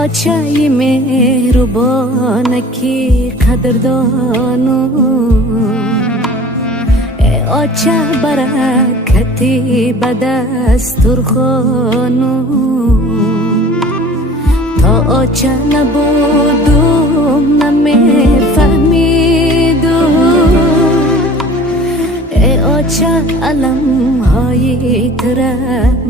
آچای مهربانکی قدردانو ای آچه برکتی به دسترخوانو تا آچه نبودم نمیفهمیدم ای آچه علم های تره